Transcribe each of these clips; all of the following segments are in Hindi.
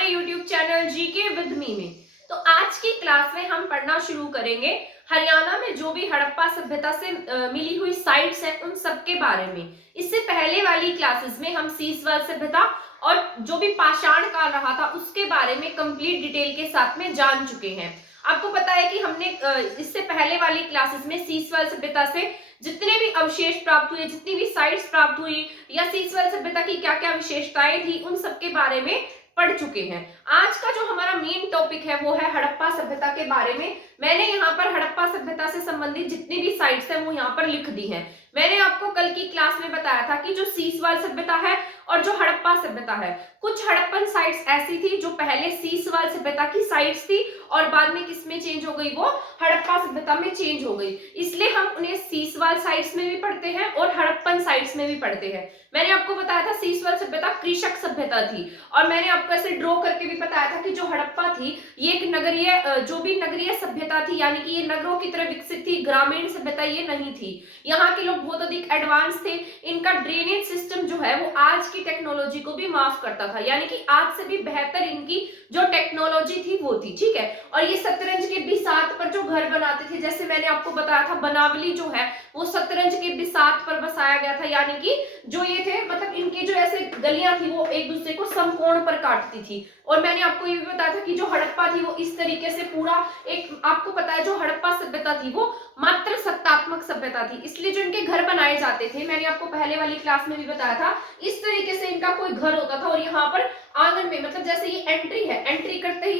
हमारे YouTube channel GK with me में। तो आज की क्लास में हम पढ़ना शुरू करेंगे हरियाणा में जो भी हड़प्पा सभ्यता से मिली हुई साइट्स हैं उन सब के बारे में। इससे पहले वाली क्लासेस में हम सीसवाल सभ्यता और जो भी पाषाण काल रहा था उसके बारे में कंप्लीट डिटेल के साथ में जान चुके हैं। आपको पता है कि हमने इससे पहले वाली क्लासेस में सीसवाल सभ्यता से जितने भी अवशेष प्राप्त हुए, जितनी भी साइट्स प्राप्त हुई या सीसवाल सभ्यता की क्या क्या विशेषताएं थी, उन सब के बारे में पढ़ चुके हैं। आज का जो हमारा मेन टॉपिक है वो है हड़प्पा सभ्यता के बारे में। मैंने यहाँ पर हड़प्पा सभ्यता से संबंधित जितनी भी साइट्स हैं वो यहाँ पर लिख दी हैं। मैंने आपको कल की क्लास में बताया था कि जो सीसवाल सभ्यता है और जो हड़प्पा सभ्यता है, कुछ हड़प्पन साइट्स ऐसी थी जो पहले सीसवाल सभ्यता की साइट्स थी और बाद में किसमें चेंज हो गई, वो हड़प्पा सभ्यता में चेंज हो गई। इसलिए हम उन्हें सीसवाल साइट्स में भी पढ़ते हैं और हड़प्पन साइट्स में भी पढ़ते हैं। मैंने आपको बताया था सीसवाल सभ्यता कृषक सभ्यता थी और मैंने आपको ऐसे ड्रॉ करके भी बताया था कि जो हड़प्पा थी ये एक नगरीय, जो भी नगरीय सभ्यता थी, यानी कि ये नगरों की तरह विकसित थी, ग्रामीण सभ्यता ये नहीं थी। यहाँ के लोग बहुत अधिक एडवांस थे। इनका ड्रेनेज सिस्टम जो है वो आज की टेक्नोलॉजी को भी माफ करता था, यानी कि आज से भी बेहतर इनकी जो टेक्नोलॉजी थी वो थी। ठीक है, और ये शतरंज के बिसात पर जो घर बनाते थे, जैसे मैंने आपको बताया था बनावली जो है वो शतरंज के बिसात पर बसाया गया था, यानी कि जो ये थे मतलब इनकी जो ऐसे गलियां थी वो एक दूसरे को समकोण पर काटती थी। और मैंने आपको ये भी बताया था कि जो हड़प्पा थी वो इस तरीके से पूरा एक, आपको पता है जो हड़प्पा सभ्यता थी वो मात्र सत्तात्मक सभ्यता थी, इसलिए जो इनके घर बनाए जाते थे, मैंने आपको पहले वाली क्लास में भी बताया था, इस तरीके से इनका कोई घर होता था और यहाँ पर आंगन में, मतलब जैसे ये एंट्री है, एंट्री करते ही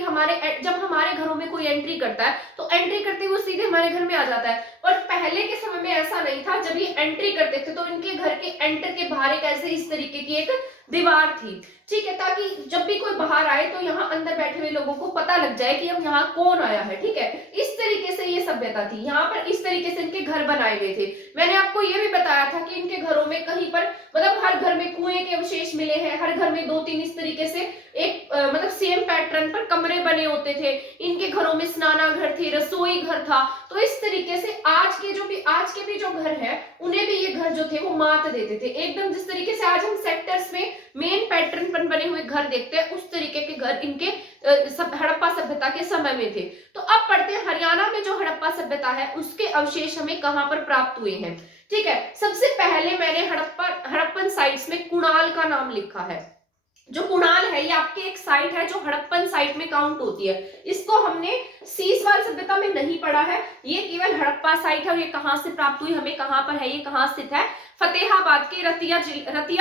जब हमारे घरों में कोई एंट्री करता है तो एंट्री करते ही वो सीधे हमारे घर में आ जाता है। और पहले के समय में ऐसा नहीं था। जब ये एंट्री करते थे तो इनके घर के एंटर के बाहर एक ऐसे इस तरीके की एक दीवार थी, ठीक है, ताकि जब भी कोई बाहर आए तो यहाँ अंदर बैठे हुए लोगों को पता लग जाए कि अब यहाँ कौन आया है। ठीक है, इस तरीके से ये सभ्यता थी। यहाँ पर इस तरीके से इनके घर बनाए गए थे। मैंने आपको ये भी बताया था कि इनके घरों में कहीं पर मतलब हर घर में कुएं के अवशेष मिले हैं, हर घर में 2-3 इस तरीके से एक मतलब सेम पैटर्न पर कमरे बने होते थे। इनके घरों में स्नानाघर थे, रसोई घर था। तो इस तरीके से आज के भी जो घर है उन्हें भी ये घर जो थे वो मात देते थे एकदम। जिस तरीके से आज हम सेक्टर्स में मेन पैटर्न पर बने हुए घर देखते हैं, उस तरीके के घर इनके हड़प्पा सभ्यता के समय में थे। तो अब पढ़ते हैं हरियाणा में जो हड़प्पा सभ्यता है उसके अवशेष हमें कहां पर प्राप्त हुए हैं। ठीक है, सबसे पहले मैंने हड़प्पन साइट्स में कुणाल का नाम लिखा है। जो कुणाल है ये आपकी एक साइट है जो हड़प्पन साइट में काउंट होती है। इसको हमने सीसवाल सभ्यता में नहीं पढ़ा है, ये केवल हड़प्पा साइट है। और ये कहां से प्राप्त हुई, हमें कहां पर है, ये कहां स्थित है, फतेहाबाद के रतिया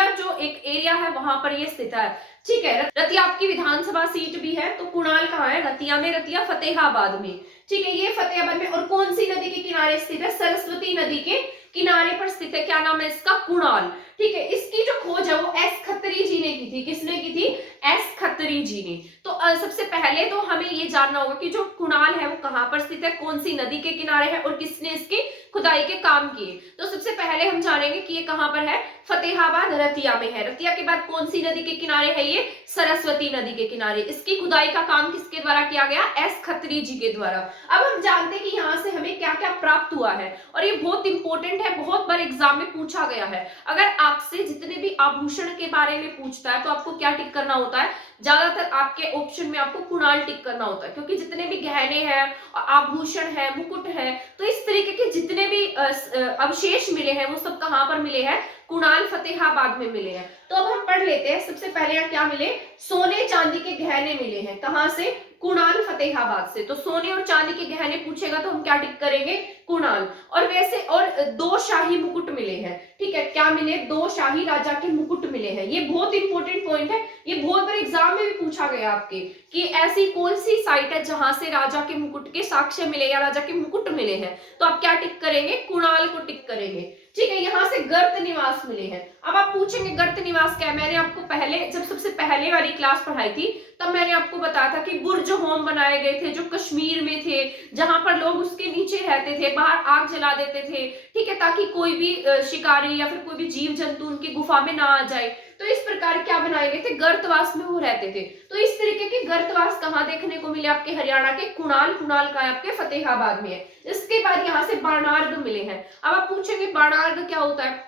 जो एक एरिया है वहां पर ये स्थित है। ठीक है, रतिया आपकी विधानसभा सीट भी है। तो कुणाल कहाँ है, रतिया में, रतिया फतेहाबाद में। ठीक है, ये फतेहाबाद में। और कौन सी नदी के किनारे स्थित है, सरस्वती नदी के किनारे पर स्थित है। क्या नाम है इसका, कुणाल। ठीक है, इसकी जो खोज है वो एस खत्री जी ने की थी। किसने की थी, एस खत्री जी ने। तो सबसे पहले तो हमें ये जानना होगा कि जो कुणाल है वो कहां पर स्थित है, कौन सी नदी के किनारे है और किसने इसकी खुदाई के काम किए। तो सबसे पहले हम जानेंगे कि ये कहां पर है, फतेहाबाद रतिया में है। रतिया के बाद कौन सी नदी के किनारे है, ये सरस्वती नदी के किनारे। इसकी खुदाई का काम किसके द्वारा किया गया, एस खत्री जी के द्वारा। अब हम जानते हैं कि यहाँ से हमें क्या क्या प्राप्त हुआ है और ये बहुत इंपॉर्टेंट है, बहुत बार एग्जाम में पूछा गया है। अगर आपसे जितने भी आभूषण के बारे में पूछता है तो आपको क्या टिक करना होता है, ज्यादातर आपके ऑप्शन में आपको कुणाल टिक करना होता है, क्योंकि जितने भी गहने हैं, आभूषण है, मुकुट है, तो इस तरीके के जितने भी अवशेष मिले हैं वो सब कहां पर मिले हैं, कुणाल फतेहाबाद में मिले हैं। तो अब हम पढ़ लेते हैं। सबसे पहले यहाँ क्या मिले, सोने चांदी के गहने मिले हैं। कहां से, कुणाल फतेहाबाद से। तो सोने और चांदी के गहने पूछेगा तो हम क्या टिक करेंगे, कुणाल। और वैसे और 2 शाही मुकुट मिले हैं। ठीक है, क्या मिले, 2 शाही राजा के मुकुट मिले हैं। ये बहुत इंपॉर्टेंट पॉइंट है, ये बहुत बार एग्जाम में भी पूछा गया आपके कि ऐसी कौन सी साइट है जहां से राजा के मुकुट के साक्ष्य मिले या राजा के मुकुट मिले हैं। तो आप क्या टिक करेंगे, कुणाल को टिक करेंगे। ठीक है, यहाँ से गर्त निवास मिले हैं। अब आप पूछेंगे गर्त निवास क्या है। मैंने आपको पहले, जब सबसे पहले वाली क्लास पढ़ाई थी तब मैंने आपको बताया था कि बुर्ज होम बनाए गए थे जो कश्मीर में थे, जहां पर लोग उसके नीचे रहते थे, बाहर आग जला देते थे। ठीक है, ताकि कोई भी शिकारी या फिर कोई भी जीव जंतु उनकी गुफा में ना आ जाए। तो इस प्रकार क्या बनाए गए थे, गर्तवास में वो रहते थे। तो इस तरीके के गर्तवास कहाँ देखने को मिले, आपके हरियाणा के कुणाल का आपके फतेहाबाद में है। इसके बाद यहाँ से बाणार्ग मिले हैं। अब आप पूछेंगे बाणार्ग क्या होता है,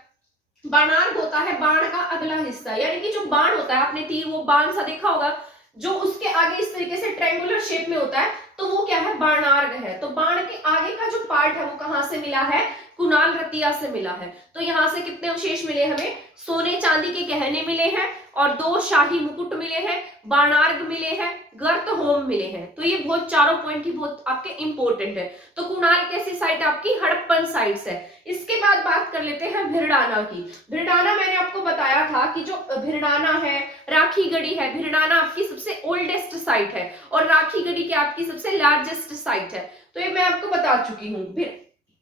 बाणार्ग होता है बाण का अगला हिस्सा, यानी कि जो बाण होता है, आपने तीर वो बाण सा देखा होगा, जो उसके आगे इस तरीके से ट्रायंगुलर शेप में होता है तो वो क्या है, बाणार्घ है। तो बाण के आगे का जो पार्ट है वो कहां से मिला है, कुणाल रतिया से मिला है। तो यहां से कितने अवशेष मिले हमें, सोने चांदी के गहने मिले हैं और 2 शाही मुकुट मिले हैं, बाणार्घ मिले हैं, गर्त होम मिले हैं। तो ये बहुत चारों पॉइंट ही बहुत आपके इंपॉर्टेंट है। तो कुणाल कैसी साइट है आपकी, हड़प्पन साइट्स है। इसके बाद बात कर लेते हैं भिरडाना की। भिरडाना मैंने आपको बताया था कि जो भिरडाना है, राखीगढ़ी है, भिरडाना आपकी सबसे ओल्डेस्ट साइट है और राखीगढ़ी की आपकी सबसे लार्जेस्ट साइट है। तो ये मैं आपको बता चुकी हूँ।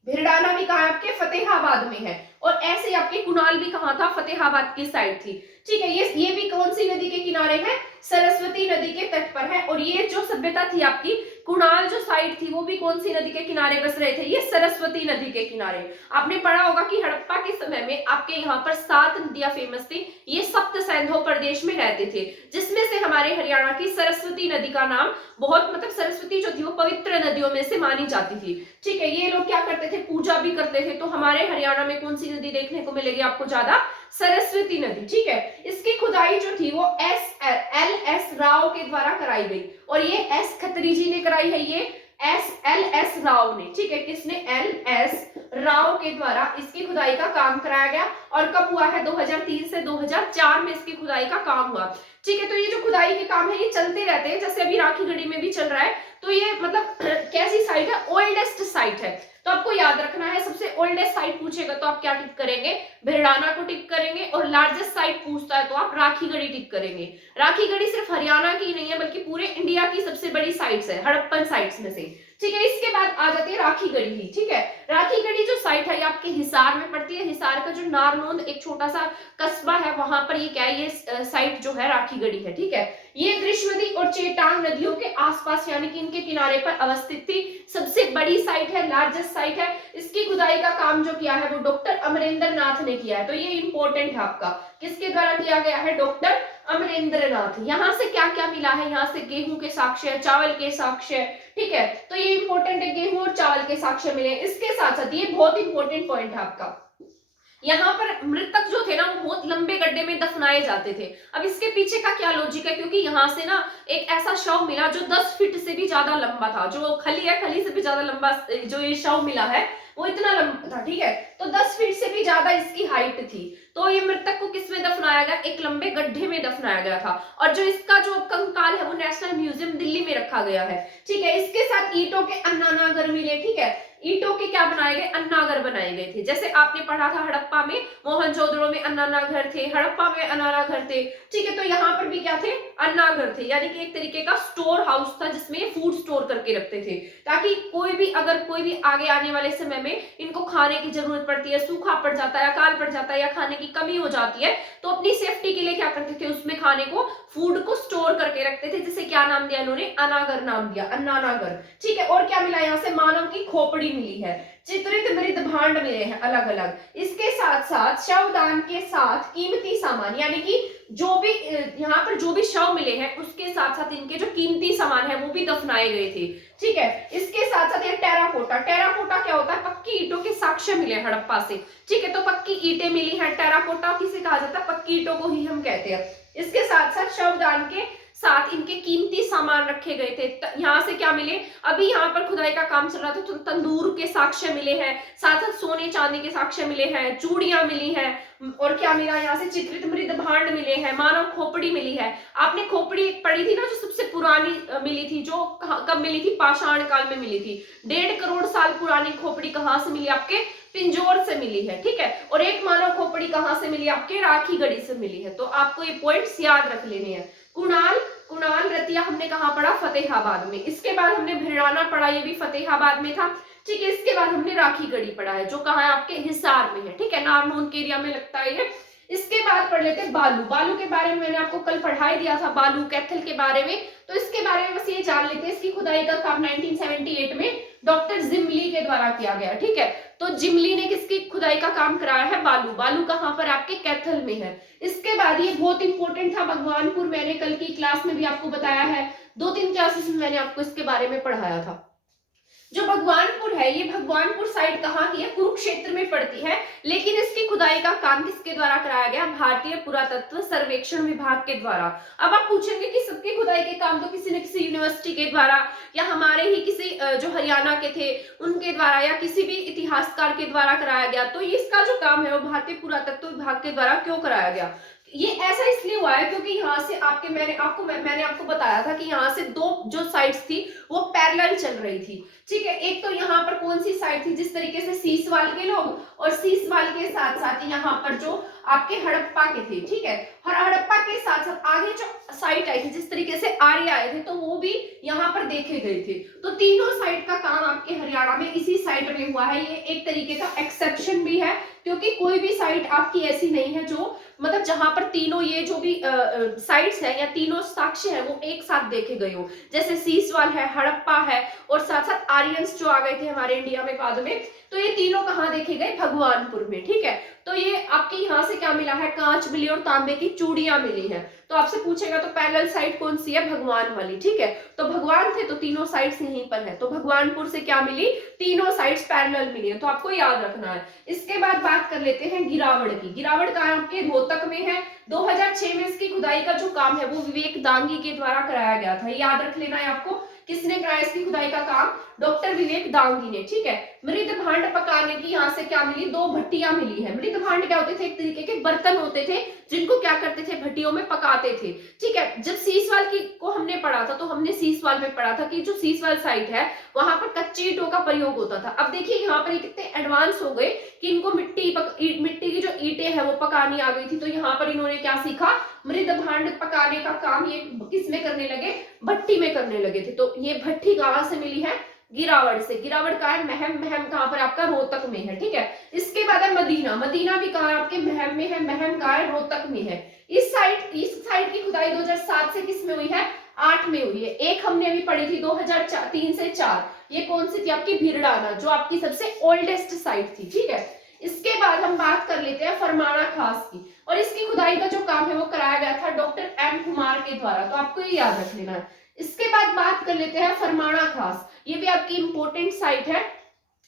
भिरडाना भी कहा आपके फतेहाबाद में है और ऐसे ही आपके कुणाल भी कहा था, फतेहाबाद की साइड थी। ठीक है, ये भी कौन सी नदी के किनारे है, सरस्वती नदी के तट पर है। और ये जो सभ्यता थी आपकी, कुणाल जो साइट थी वो भी कौन सी नदी के किनारे बस रहे थे, ये सरस्वती नदी के किनारे। आपने पढ़ा होगा कि हड़प्पा के समय में आपके यहाँ पर 7 नदियां फेमस थी, ये सप्त सैंधव प्रदेश में रहते थे, जिसमें से हमारे हरियाणा की सरस्वती नदी का नाम बहुत, मतलब सरस्वती जो थी वो पवित्र नदियों में से मानी जाती थी। ठीक है, ये लोग क्या करते थे, पूजा भी करते थे। तो हमारे हरियाणा में कौन सी नदी देखने को मिलेगी आपको ज्यादा, सरस्वती नदी। ठीक है, इसकी खुदाई जो थी वो एस राव के द्वारा कराई गई और ये एस खत्री जी ने कराई है, ये एस राव ने। ठीक है, किसने, एस राव के द्वारा इसकी खुदाई का काम कराया गया। और कब हुआ है, 2003 से 2004 में इसकी खुदाई का काम हुआ। ठीक है, तो ये जो खुदाई के काम है ये चलते रहते हैं, जैसे अभी राखीगढ़ी में भी चल रहा है। तो ये मतलब कैसी साइट है, ओल्डेस्ट साइट है। तो आपको याद रखना है, सबसे ओल्डेस्ट साइट पूछेगा तो आप क्या टिक करेंगे, भिरडाना को टिक करेंगे। और लार्जेस्ट साइट पूछता है तो आप राखीगढ़ी टिक करेंगे। राखीगढ़ी सिर्फ हरियाणा की नहीं है बल्कि पूरे इंडिया की सबसे बड़ी साइट्स है, हड़प्पन साइट्स में से। ठीक है, इसके बाद आ जाती है राखीगढ़ी ही। ठीक है, राखीगढ़ी जो साइट है ये आपके हिसार में पड़ती है। हिसार का जो नारनौंद एक छोटा सा कस्बा है वहां पर ये क्या है, ये साइट जो है राखीगढ़ी है। ठीक है, ये ग्रीष्मदी और चेटांग नदियों के आसपास यानी कि इनके किनारे पर अवस्थित थी, सबसे बड़ी साइट है, लार्जेस्ट साइट है। इसकी खुदाई का काम जो किया है वो डॉक्टर अमरेंद्र नाथ ने किया है। तो ये इंपॉर्टेंट है आपका, किसके द्वारा किया गया है, डॉक्टर अमरेंद्र नाथ। यहाँ से क्या क्या मिला है, यहाँ से गेहूं के साक्ष्य, चावल के साक्ष्य। ठीक है, तो ये इंपॉर्टेंट है, गेहूं और चावल के साक्ष्य मिले। इसके साथ साथ ये बहुत इंपॉर्टेंट पॉइंट है आपका, यहाँ पर मृतक जो थे ना वो बहुत लंबे गड्ढे में दफनाए जाते थे। अब इसके पीछे का क्या लॉजिक है, क्योंकि यहाँ से ना एक ऐसा शव मिला जो 10 फीट से भी ज्यादा लंबा था, जो खली है खली से भी ज्यादा लंबा जो ये शव मिला है वो इतना लंबा था। ठीक है, तो 10 फीट से भी ज्यादा इसकी हाइट थी। तो ये मृतक को किसमें दफनाया गया, एक लंबे गड्ढे में दफनाया गया था। और जो इसका जो कंकाल है वो नेशनल म्यूजियम दिल्ली में रखा गया है। ठीक है, इसके साथ ईंटों के अन्नानागर मिले। ठीक है, ईंटों के क्या बनाए गए, अन्नागर बनाए गए थे। जैसे आपने पढ़ा था हड़प्पा में मोहनजोदड़ो में अन्नानागर थे, हड़प्पा में अन्नानागर थे। ठीक है, तो यहाँ पर भी क्या थे, अन्नागर थे, यानी कि एक तरीके का स्टोर हाउस था जिसमें फूड स्टोर करके रखते थे, ताकि अगर कोई भी आगे आने वाले समय में इनको खाने की जरूरत पड़ती है, सूखा पड़ जाता है, अकाल पड़ जाता है या खाने की कमी हो जाती है, तो अपनी सेफ्टी के लिए क्या करते थे, उसमें खाने को, फूड को स्टोर करके रखते थे, जिसे क्या नाम दिया इन्होंने, अनागर नाम दिया, अन्नानागर। ठीक है, और क्या मिला यहाँ से, मानव की खोपड़ी मिली है, चित्रित मृत भांड मिले हैं अलग अलग। इसके साथ साथ शवदान के साथ कीमती सामान, यानी कि जो भी यहाँ पर जो भी शव मिले हैं उसके साथ साथ इनके जो कीमती सामान है वो भी दफनाए गए थे। ठीक है, इसके साथ साथ ये टेराकोटा, टेराकोटा क्या होता है, पक्की ईंटों के साक्ष्य मिले हड़प्पा से। ठीक है, तो पक्की ईंटें मिली हैं, टेराकोटा किसे कहा जाता है, पक्की ईंटों को ही हम कहते हैं। इसके साथ साथ शवदान के साथ इनके कीमती सामान रखे गए थे। यहाँ से क्या मिले, अभी यहाँ पर खुदाई का काम चल रहा था तो तंदूर के साक्ष्य मिले हैं, साथ साथ सोने चांदी के साक्ष्य मिले हैं, चूड़ियां मिली हैं, और क्या मिला यहाँ से, चित्रित मृत भांड मिले हैं, मानव खोपड़ी मिली है। आपने खोपड़ी पढ़ी थी ना, जो सबसे पुरानी मिली थी, जो कब मिली थी, पाषाण काल में मिली थी। 1.5 करोड़ साल पुरानी खोपड़ी कहाँ से मिली, आपके पिंजौर से मिली है। ठीक है, और एक मानव खोपड़ी कहाँ से मिली, आपके राखीगढ़ी से मिली है। तो आपको ये पॉइंट्स याद रख लेने हैं। कुणाल रतिया हमने कहाँ पढ़ा, फतेहाबाद में। इसके बाद हमने भिरडाना पढ़ा, ये भी फतेहाबाद में था। ठीक है, इसके बाद हमने राखीगढ़ी पढ़ा है जो कहाँ है, आपके हिसार में है। ठीक है, नारनौंद के एरिया में लगता है ये। इसके बाद पढ़ लेते हैं बालू। बालू के बारे में मैंने आपको कल पढ़ाई दिया था, बालू कैथल के बारे में। तो इसके बारे में बस ये जान लेते हैं, इसकी खुदाई का काम 1978 में डॉक्टर जिमली के द्वारा किया गया। ठीक है, तो जिमली ने किसकी खुदाई का काम कराया है, बालू। बालू कहाँ पर, आपके कैथल में है। इसके बाद ये बहुत इंपॉर्टेंट था, भगवानपुर, मैंने कल की क्लास में भी आपको बताया है, 2-3 क्लासेस में मैंने आपको इसके बारे में पढ़ाया था। जो भगवानपुर है, ये भगवानपुर साइट कहाँ की है, कुरुक्षेत्र में पड़ती है, लेकिन इसकी खुदाई का काम किसके द्वारा कराया गया, भारतीय पुरातत्व सर्वेक्षण विभाग के द्वारा। अब आप पूछेंगे कि सबकी खुदाई के काम तो किसी न किसी यूनिवर्सिटी के द्वारा या हमारे ही किसी जो हरियाणा के थे उनके द्वारा या किसी भी इतिहासकार के द्वारा कराया गया, तो इसका जो काम है वो भारतीय पुरातत्व विभाग के द्वारा क्यों कराया गया। ये ऐसा इसलिए हुआ है क्योंकि यहाँ से मैंने आपको बताया था कि यहाँ से दो जो साइट्स थी वो पैरेलल चल रही थी, ठीक है। एक तो यहाँ पर कौन सी साइट थी, जिस तरीके से सीसवाल के लोग और सीसवाल के साथ साथ यहाँ पर जो आपके हड़प्पा के थे, ठीक है, और हड़प्पा के साथ साथ आगे जो साइट आई थी जिस तरीके से आर्य आए थे तो वो भी यहाँ पर देखे गए थे। तो तीनों साइट का काम आपके हरियाणा में इसी साइट में हुआ है। ये एक तरीके का एक्सेप्शन भी है क्योंकि कोई भी साइट आपकी ऐसी नहीं है जो मतलब जहां पर तीनों ये जो भी साइट्स है या तीनों साक्ष्य है वो एक साथ देखे गए हो, जैसे सीसवाल है, हड़प्पा है और साथ साथ आर्यंस जो आ गए थे हमारे इंडिया में बाद में, तो ये तीनों कहाँ देखे गए, भगवानपुर में, ठीक है। तो ये आपके यहाँ से क्या मिला है, कांच मिली और तांबे की चूड़ियां मिली है। तो आपसे पूछेगा तो पैरेलल साइट कौन सी है, भगवान वाली, ठीक है। तो भगवान थे तो तीनों साइट्स यहीं पर है, तो भगवानपुर से क्या मिली, तीनों साइट्स पैरेलल मिली है, तो आपको याद रखना है। इसके बाद बात कर लेते हैं गिरावड़ की। गिरावड़ का आपके रोहतक में है। 2006 में इसकी खुदाई का जो काम है वो विवेक दांगी के द्वारा कराया गया था, याद रख लेना है आपको। किसने कराया इसकी खुदाई का काम, डॉक्टर विवेक दांगी ने, ठीक है। मृद भांड पकाने की यहाँ से क्या मिली, दो भट्टियां मिली है। मृद भांड क्या होते थे, एक तरीके के बर्तन होते थे जिनको क्या करते थे, भट्टियों में पकाते थे, ठीक है। जब सीसवाल की को हमने पढ़ा था तो हमने सीसवाल में पढ़ा था कि जो सीसवाल साइट है वहां पर कच्ची ईंटों का प्रयोग होता था। अब देखिए यहाँ पर कितने एडवांस हो गए कि इनको मिट्टी की जो ईंटें हैं वो पकानी आ गई थी, तो यहाँ पर इन्होंने क्या सीखा, मृद भांड पकाने का काम ये किस में करने लगे, भट्टी में करने लगे थे। तो ये भट्टी कहाँ से मिली है, गिरावड़ से। गिरावड़ का है महम, महम कहाँ पर आपका, रोहतक में है, ठीक है। इसके बाद है मदीना। मदीना भी कहाँ आपके महम में है, महम का है, रोहतक में है। इस साइट की खुदाई 2007 से किस में हुई है, 8 में हुई है। एक हमने अभी पढ़ी थी 2003 से 4, ये कौन सी थी आपकी, भीरडाना, जो आपकी सबसे ओल्डेस्ट साइट थी, ठीक है। इसके बाद हम बात कर लेते हैं फरमाना खास की, और इसकी खुदाई का जो काम है वो कराया गया था डॉक्टर एम कुमार के द्वारा, तो आपको ये याद रख लेना है। इसके बाद बात कर लेते हैं फरमाना खास, ये भी आपकी इंपॉर्टेंट साइट है।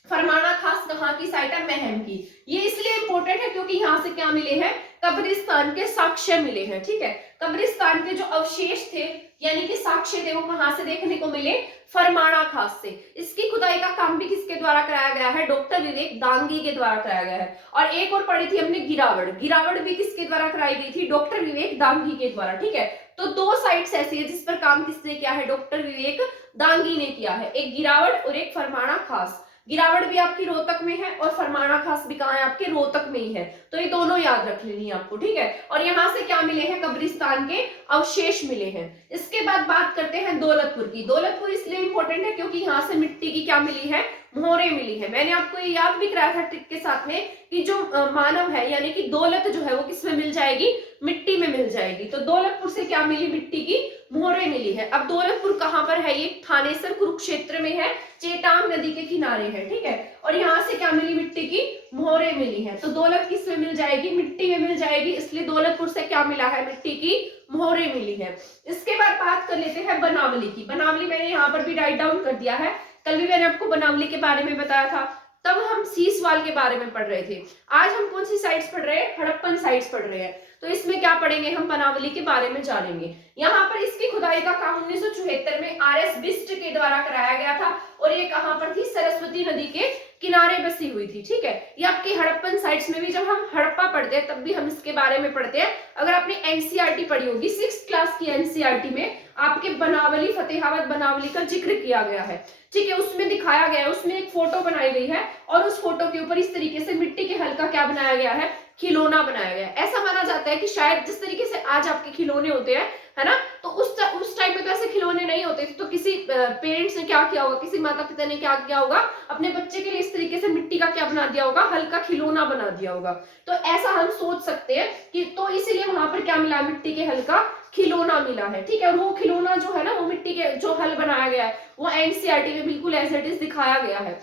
फरमाना खास कहाँ की साइट है, महम की। ये इसलिए इंपॉर्टेंट है क्योंकि यहाँ से क्या मिले हैं, कब्रिस्तान के साक्ष्य मिले हैं, ठीक है। कब्रिस्तान के जो अवशेष थे यानी कि साक्ष्य थे वो कहाँ से देखने को मिले, फरमाना खास से। इसकी खुदाई का काम भी किसके द्वारा कराया गया है, डॉक्टर विवेक दांगी के द्वारा कराया गया है। और एक और पढ़ी थी हमने गिरावड़, गिरावड़ भी किसके द्वारा कराई गई थी, डॉक्टर विवेक दांगी के द्वारा, ठीक है। तो दो साइट्स ऐसी है जिस पर काम किसने किया है, डॉक्टर विवेक दांगी ने किया है, एक गिरावड़ और एक फरमाना खास। गिरावड़ भी आपकी रोहतक में है और फरमाना खास भी कहाँ है, आपके रोहतक में ही है, तो ये दोनों याद रख लेनी है आपको, ठीक है। और यहाँ से क्या मिले हैं, कब्रिस्तान के अवशेष मिले हैं। इसके बाद बात करते हैं दौलतपुर की। दौलतपुर इसलिए इंपॉर्टेंट है क्योंकि यहाँ से मिट्टी की क्या मिली है, मोहरे मिली है। मैंने आपको ये याद भी कराया था ट्रिक के साथ में कि जो मानव है यानी कि दौलत जो है वो किसमें मिल जाएगी, मिट्टी में मिल जाएगी। तो दौलतपुर से क्या मिली, मिट्टी की मोहरे मिली है। अब दौलतपुर कहाँ पर है, ये थानेसर कुरुक्षेत्र में है, चेटांग नदी के किनारे है, ठीक है। और यहाँ से क्या मिली, मिट्टी की मोहरे मिली है। तो दौलत किसमें मिल जाएगी, मिट्टी में मिल जाएगी, इसलिए दौलतपुर से क्या मिला है, मिट्टी की मोहरे मिली है। इसके बाद बात कर लेते हैं बनावली की। बनावली मैंने यहाँ पर भी राइट डाउन कर दिया है, कल भी मैंने आपको बनावली के बारे में बताया था, तब हम सीसवाल के बारे में पढ़ रहे थे। आज हम कौन सी साइट्स पढ़ रहे हैं, हड़प्पन साइट्स पढ़ रहे हैं। तो इसमें क्या पढ़ेंगे, हम बनावली के बारे में जानेंगे। यहाँ पर इसकी खुदाई का काम 1974 में आरएस बिस्ट के द्वारा कराया गया था, और ये कहाँ पर थी, सरस्वती नदी के किनारे बसी हुई थी, ठीक है। ये आपकी हड़प्पन साइट्स में भी जब हम हड़प्पा पढ़ते हैं तब भी हम इसके बारे में पढ़ते हैं। अगर आपने एनसीईआरटी पढ़ी होगी 6th क्लास की एनसीईआरटी में आपके बनावली, फतेहाबाद बनावली का जिक्र किया गया है, ठीक है। उसमें दिखाया गया है, उसमें एक फोटो बनाई गई है और उस फोटो के ऊपर इस तरीके से मिट्टी के हल का क्या बनाया गया है, खिलौना बनाया गया है। ऐसा माना जाता है कि शायद जिस तरीके से आज आपके खिलौने होते हैं, है ना, तो उस टाइम में तो ऐसे खिलौने नहीं होते थे। तो किसी पेरेंट्स ने क्या किया होगा, किसी माता पिता ने क्या किया होगा, अपने बच्चे के लिए इस तरीके से मिट्टी का क्या बना दिया होगा, हल्का खिलौना बना दिया होगा। तो ऐसा हम सोच सकते हैं कि तो इसीलिए वहां पर क्या मिला, मिट्टी के हल्का खिलौना मिला है, ठीक है। और वो खिलौना जो है ना, वो मिट्टी के जो हल बनाया गया है वो एनसीईआरटी में बिल्कुल एज इट इज दिखाया गया है।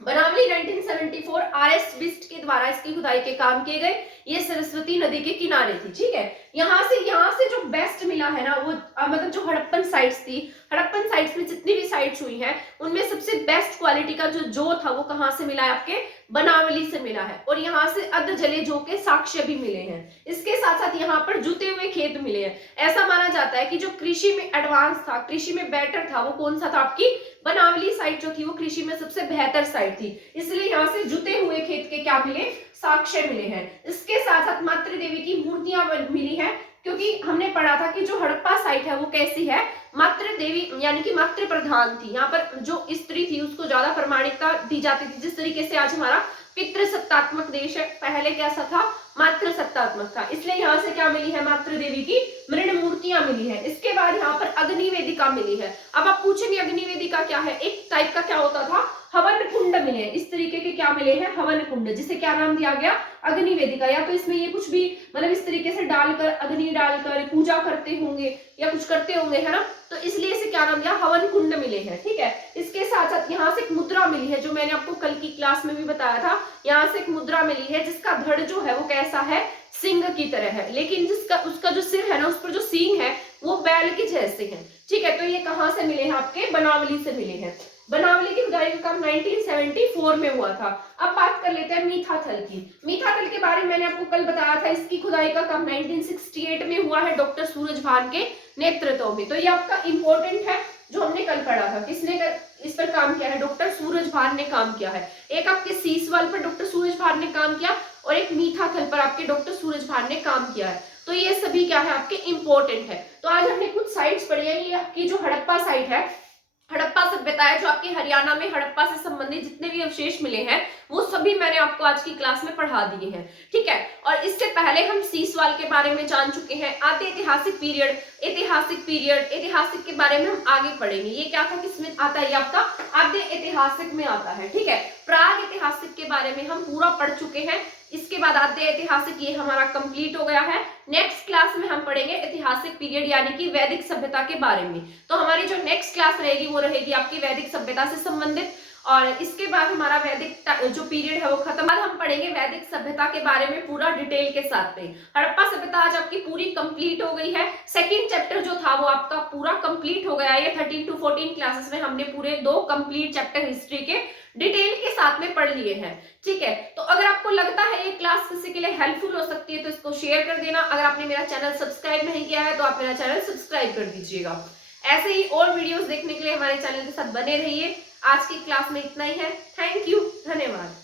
बनावली 1974 आरएस बिस्ट के द्वारा इसकी खुदाई के काम किए गए। ये सरस्वती नदी के किनारे थी। ठीक है, यहाँ से जो बेस्ट मिला है ना वो मतलब जो हड़प्पन साइट्स थी, हड़प्पन साइट्स में जितनी भी साइट्स हुई हैं उनमें सबसे बेस्ट क्वालिटी का जो था वो कहाँ से मिला है, आपके बनावली से मिला है। और यहाँ से अर्ध जले जो के साक्ष्य भी मिले हैं। इसके साथ साथ यहाँ पर जुते हुए खेत मिले हैं। ऐसा माना जाता है कि जो कृषि में एडवांस था, कृषि में बेटर था, वो कौन सा था, आपकी बनावली साइट जो थी वो कृषि में सबसे बेहतर साइट थी। इसलिए यहाँ से जुते हुए खेत के क्या मिले, साक्ष्य मिले हैं। इसके साथ साथ मातृ देवी की मूर्तियां मिली हैं, क्योंकि हमने पढ़ा था कि जो हड़प्पा साइट है वो कैसी है, मातृ देवी यानी कि मातृ प्रधान थी। यहाँ पर जो स्त्री थी उसको ज्यादा प्रामाणिकता दी जाती थी। जिस तरीके से आज हमारा पितृसत्तात्मक देश है, पहले कैसा था, मातृ सत्तात्मक था। इसलिए यहाँ से क्या मिली है, मातृ देवी की मृण मूर्तियां मिली है। इसके बाद यहाँ पर अग्नि वेदिका मिली है। अब आप पूछेंगे अग्नि वेदिका क्या है, एक टाइप का क्या होता था, हवन कुंड मिले। इस तरीके के क्या मिले हैं, हवन कुंड, जिसे क्या नाम दिया गया, अग्नि वेदिका। या तो इसमें ये कुछ भी मतलब इस तरीके से डालकर, अग्नि डालकर पूजा करते होंगे या कुछ करते होंगे, है ना, तो इसलिए इसे क्या नाम दिया, हवन कुंड मिले हैं। ठीक है, इसके साथ साथ यहाँ से एक मुद्रा मिली है, जो मैंने आपको कल की क्लास में भी बताया था। यहाँ से एक मुद्रा मिली है जिसका धड़ जो है वो कैसा है, सिंह की तरह है, लेकिन जिसका उसका जो सिर है ना, उस पर जो सींग है वो बैल के जैसे है। ठीक है, तो ये कहाँ से मिले हैं, आपके बनावली से मिले हैं। बनावली की खुदाई का काम 1974 में हुआ था। अब बात कर लेते हैं मीठाथल की। मीठाथल के बारे में मैंने आपको कल बताया था, इसकी खुदाई का काम 1968 में हुआ है डॉक्टर सूरज भान के नेतृत्व में। तो ये आपका इंपॉर्टेंट है, जो हमने कल पढ़ा था। किसने इस पर काम किया है, डॉक्टर सूरज भान ने काम किया है। एक आपके सीसवाल पर डॉक्टर सूरज भान ने काम किया और एक मीठाथल पर आपके डॉक्टर सूरज भान ने काम किया है। तो ये सभी क्या है, आपके इंपॉर्टेंट है। तो आज हमने कुछ साइट्स पढ़ी है। ये आपकी जो हड़प्पा साइट है, हड़प्पा सभ्यता है, जो आपके हरियाणा में हड़प्पा से संबंधित जितने भी अवशेष मिले हैं वो सभी मैंने आपको आज की क्लास में पढ़ा दिए हैं। ठीक है, और इससे पहले हम सीसवाल के बारे में जान चुके हैं। आद्य ऐतिहासिक पीरियड, ऐतिहासिक के बारे में हम आगे पढ़ेंगे। ये क्या था, किसमें आता है, ये आपका आद्य ऐतिहासिक में आता है। ठीक है, प्राग ऐतिहासिक के बारे में हम पूरा पढ़ चुके हैं। इसके बाद आद्य ऐतिहासिक ये हमारा कंप्लीट हो गया है। नेक्स्ट क्लास में हम पढ़ेंगे ऐतिहासिक पीरियड यानी कि वैदिक सभ्यता के बारे में। तो हमारी जो नेक्स्ट क्लास रहेगी वो रहेगी आपकी वैदिक सभ्यता से संबंधित, और इसके बाद हमारा वैदिक जो पीरियड है वो खत्म। बाद हम पढ़ेंगे वैदिक सभ्यता के बारे में पूरा डिटेल के साथ में। हड़प्पा सभ्यता आज आपकी पूरी कंप्लीट हो गई है। सेकंड चैप्टर जो था वो आपका पूरा कंप्लीट हो गया है। ये 13 to 14 क्लासेस में हमने पूरे 2 कंप्लीट चैप्टर हिस्ट्री के डिटेल के साथ में पढ़ लिए हैं। ठीक है, तो अगर आपको लगता है ये क्लास किसी के लिए हेल्पफुल हो सकती है तो इसको शेयर कर देना। अगर आपने मेरा चैनल सब्सक्राइब नहीं किया है तो आप मेरा चैनल सब्सक्राइब कर दीजिएगा। ऐसे ही और वीडियोस देखने के लिए हमारे चैनल के साथ बने रहिए। आज की क्लास में इतना ही है। थैंक यू, धन्यवाद।